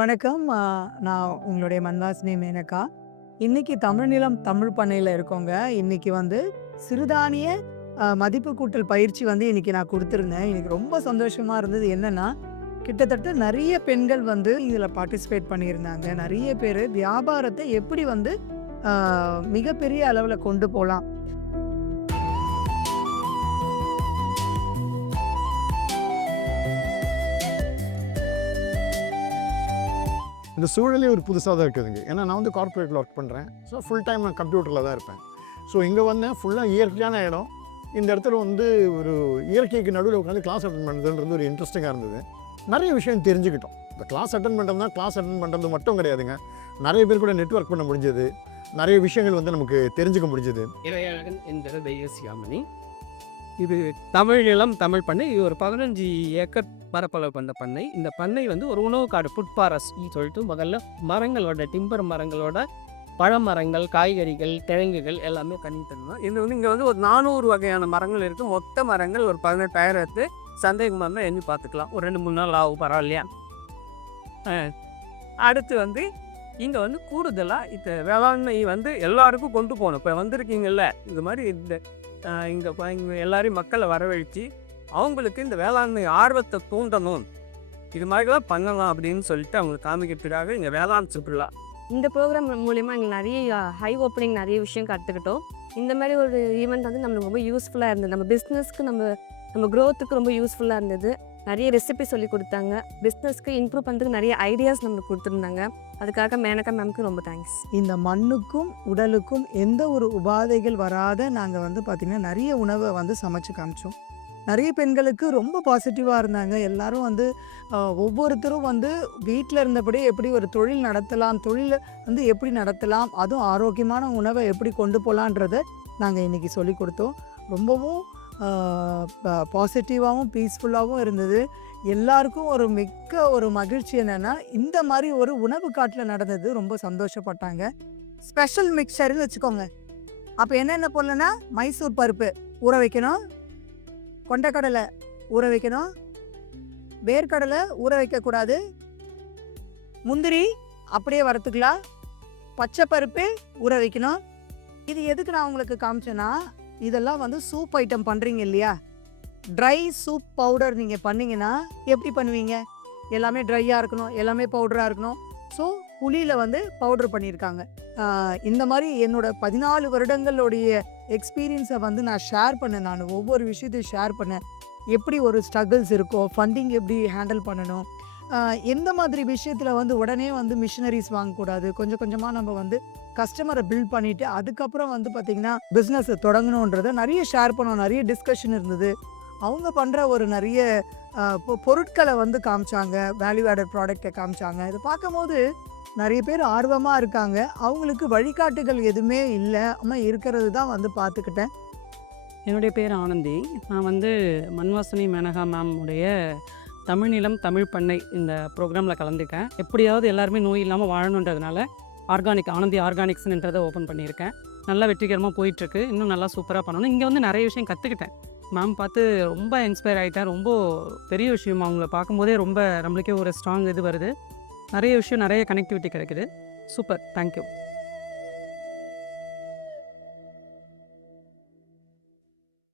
வணக்கம். நான் உங்களுடைய மன்வாசினி மேனகா. இன்னைக்கு தமிழ் நிலம் தமிழ் பண்ணையில இருக்கோங்க. இன்னைக்கு வந்து சிறுதானிய மதிப்பு கூட்டல் பயிற்சி வந்து இன்னைக்கு நான் குடுத்துருந்தேன். எனக்கு ரொம்ப சந்தோஷமா இருந்தது. என்னன்னா, கிட்டத்தட்ட நெறைய பெண்கள் வந்து இதுல பார்ட்டிசிபேட் பண்ணியிருந்தாங்க. நெறைய பேரு வியாபாரத்த எப்படி வந்து அ மிகப்பெரிய அளவுல கொண்டு போலாம். இந்த சூழலே ஒரு புதுசாக தான் இருக்குதுங்க. ஏன்னா நான் வந்து கார்ப்பரேட்டில் ஒர்க் பண்ணுறேன். ஸோ ஃபுல் டைம் நான் கம்ப்யூட்டரில் தான் இருப்பேன். ஸோ இங்கே வந்தேன், ஃபுல்லாக இயற்கையான இடம். இந்த இடத்துல வந்து ஒரு இயற்கைக்கு நடுவில் உட்காந்து கிளாஸ் அட்டன் பண்ணுறதுன்றது ஒரு இன்ட்ரெஸ்டிங்காக இருந்தது. நிறைய விஷயம் தெரிஞ்சுக்கிட்டோம். இந்த கிளாஸ் அட்டன் பண்ணுறதுனா கிளாஸ் அட்டன் பண்ணுறது மட்டும் கிடையாதுங்க. நிறைய பேர் கூட நெட்வொர்க் பண்ண முடிஞ்சது. நிறைய விஷயங்கள் வந்து நமக்கு தெரிஞ்சுக்க முடிஞ்சது. இறையழகன் என்கிற தெய்வசியாமணி. இது தமிழ் நிலம் தமிழ் பண்ணை. இது ஒரு 15 ஏக்கர் பரப்பளவு கொண்ட பண்ணை. இந்த பண்ணை வந்து ஒரு உணவு காடு, ஃபுட் ஃபாரஸ்ட் சொல்லிட்டு முதல்ல மரங்களோட டிம்பர் மரங்களோட பழமரங்கள், காய்கறிகள், கிழங்குகள் எல்லாமே பண்ணி தருவோம். இது வந்து இங்கே வந்து ஒரு 400 வகையான மரங்கள் இருக்குது. மொத்த மரங்கள் ஒரு 18,000 எடுத்து சந்தேகம் இருந்தால் எண்ணி பார்த்துக்கலாம். ஒரு 2-3 நாள் ஆகும், பரவாயில்லையா? அடுத்து வந்து இங்கே வந்து கூடுதலாக இந்த வேளாண்மை வந்து எல்லாருக்கும் கொண்டு போகணும். இப்போ வந்திருக்கீங்கல்ல, இது மாதிரி இந்த இங்கே எல்லாரையும் மக்களை வரவழைச்சு அவங்களுக்கு இந்த வேளாண்மை ஆர்வத்தை தூண்டணும், இது மாதிரிலாம் பண்ணலாம் அப்படின்னு சொல்லிட்டு அவங்களுக்கு காமிக்கிறதுக்காக இங்கே வேளாண் சுற்றுலா. இந்த ப்ரோக்ராம் மூலிமா எங்களுக்கு நிறைய ஹை ஓப்பனிங் நிறைய விஷயம் கற்றுக்கிட்டோம். இந்த மாதிரி ஒரு ஈவெண்ட் வந்து நம்மளுக்கு ரொம்ப யூஸ்ஃபுல்லாக இருந்தது. நம்ம பிஸ்னஸ்க்கு நம்ம க்ரோத்துக்கு ரொம்ப யூஸ்ஃபுல்லாக இருந்தது. நிறைய ரெசிபி சொல்லி கொடுத்தாங்க. பிஸ்னஸ்க்கு இம்ப்ரூவ் பண்ணுறதுக்கு நிறைய ஐடியாஸ் நம்மளுக்கு கொடுத்துருந்தாங்க. அதுக்காக மேனகா மேம்க்கு ரொம்ப தேங்க்ஸ். இந்த மண்ணுக்கும் உடலுக்கும் எந்த ஒரு உபாதைகள் வராத நாங்கள் வந்து பார்த்திங்கன்னா நிறைய உணவை வந்து சமைச்சு காமிச்சோம். நிறைய பெண்களுக்கு ரொம்ப பாசிட்டிவாக இருந்தாங்க. எல்லாரும் வந்து ஒவ்வொருத்தரும் வந்து வீட்டில் இருந்தபடியே எப்படி ஒரு தொழில் நடத்தலாம், தொழிலை வந்து எப்படி நடத்தலாம், அதுவும் ஆரோக்கியமான உணவை எப்படி கொண்டு போகலான்றதை நாங்கள் இன்றைக்கி சொல்லி கொடுத்தோம். ரொம்பவும் பாசிட்டிவாகவும் பீஸ்ஃபுல்லாகவும் இருந்தது. எல்லாருக்கும் மிக்க ஒரு மகிழ்ச்சி என்னென்னா, இந்த மாதிரி ஒரு உணவு காட்டில் நடந்தது ரொம்ப சந்தோஷப்பட்டாங்க. ஸ்பெஷல் மிக்சர்னு வச்சுக்கோங்க. அப்போ என்னென்ன போடலன்னா, மைசூர் பருப்பு ஊற வைக்கணும், கொண்டக்கடலை ஊற வைக்கணும், வேர்க்கடலை ஊற வைக்கக்கூடாது, முந்திரி அப்படியே வறுத்துக்கலாம், பச்சை பருப்பு ஊற வைக்கணும். இது எதுக்கு நான் உங்களுக்கு காமிச்சேன்னா, இதெல்லாம் வந்து சூப் ஐட்டம் பண்ணுறீங்க இல்லையா, ட்ரை சூப் பவுடர் நீங்கள் பண்ணிங்கன்னா எப்படி பண்ணுவீங்க? எல்லாமே ட்ரையாக இருக்கணும், எல்லாமே பவுடராக இருக்கணும். ஸோ புளியில் வந்து பவுட்ரு பண்ணியிருக்காங்க. இந்த மாதிரி என்னோட 14 வருடங்களுடைய எக்ஸ்பீரியன்ஸை வந்து நான் ஷேர் பண்ணேன். நான் ஒவ்வொரு விஷயத்தையும் ஷேர் பண்ணேன். எப்படி ஒரு ஸ்ட்ரகிள்ஸ் இருக்கோ, ஃபண்டிங் எப்படி ஹேண்டில் பண்ணணும், எந்த மாதிரி விஷயத்தில் வந்து உடனே வந்து மிஷினரிஸ் வாங்கக்கூடாது, கொஞ்சம் கொஞ்சமாக நம்ம வந்து கஸ்டமரை பில்ட் பண்ணிவிட்டு அதுக்கப்புறம் வந்து பார்த்திங்கன்னா பிஸ்னஸை தொடங்கணுன்றதை நிறைய ஷேர் பண்ணோம். நிறைய டிஸ்கஷன் இருந்தது. அவங்க பண்ணுற ஒரு நிறைய பொருட்களை வந்து காமிச்சாங்க, வேல்யூ ஆடட் ப்ராடக்டை காமிச்சாங்க. இதை பார்க்கும்போது நிறைய பேர் ஆர்வமாக இருக்காங்க. அவங்களுக்கு வழிகாட்டுகள் எதுவுமே இல்லாமல் இருக்கிறது தான் வந்து பார்த்துக்கிட்டேன். என்னுடைய பேர் ஆனந்தி. நான் வந்து மன்வாசினி மேனகா மேம் உடைய தமிழ் நிலம் தமிழ் பண்ணை இந்த ப்ரோக்ராமில் கலந்துருக்கேன். எப்படியாவது எல்லாருமே நோய் இல்லாமல் வாழணுன்றதுனால ஆனந்தி ஆர்கானிக்ஸ்ன்றதை ஓப்பன் பண்ணியிருக்கேன். நல்லா வெற்றிகரமாக போயிட்டுருக்கு. இன்னும் நல்லா சூப்பராக பண்ணணும். இங்கே வந்து நிறைய விஷயம் கற்றுக்கிட்டேன். மேம் பார்த்து ரொம்ப இன்ஸ்பயர் ஆகிட்டேன். ரொம்ப பெரிய விஷயம் அவங்கள பார்க்கும்போதே ரொம்ப நம்மளுக்கே ஒரு ஸ்ட்ராங் இது வருது. நிறைய விஷயம், நிறைய கனெக்டிவிட்டி கிடைக்குது. Super, thank you.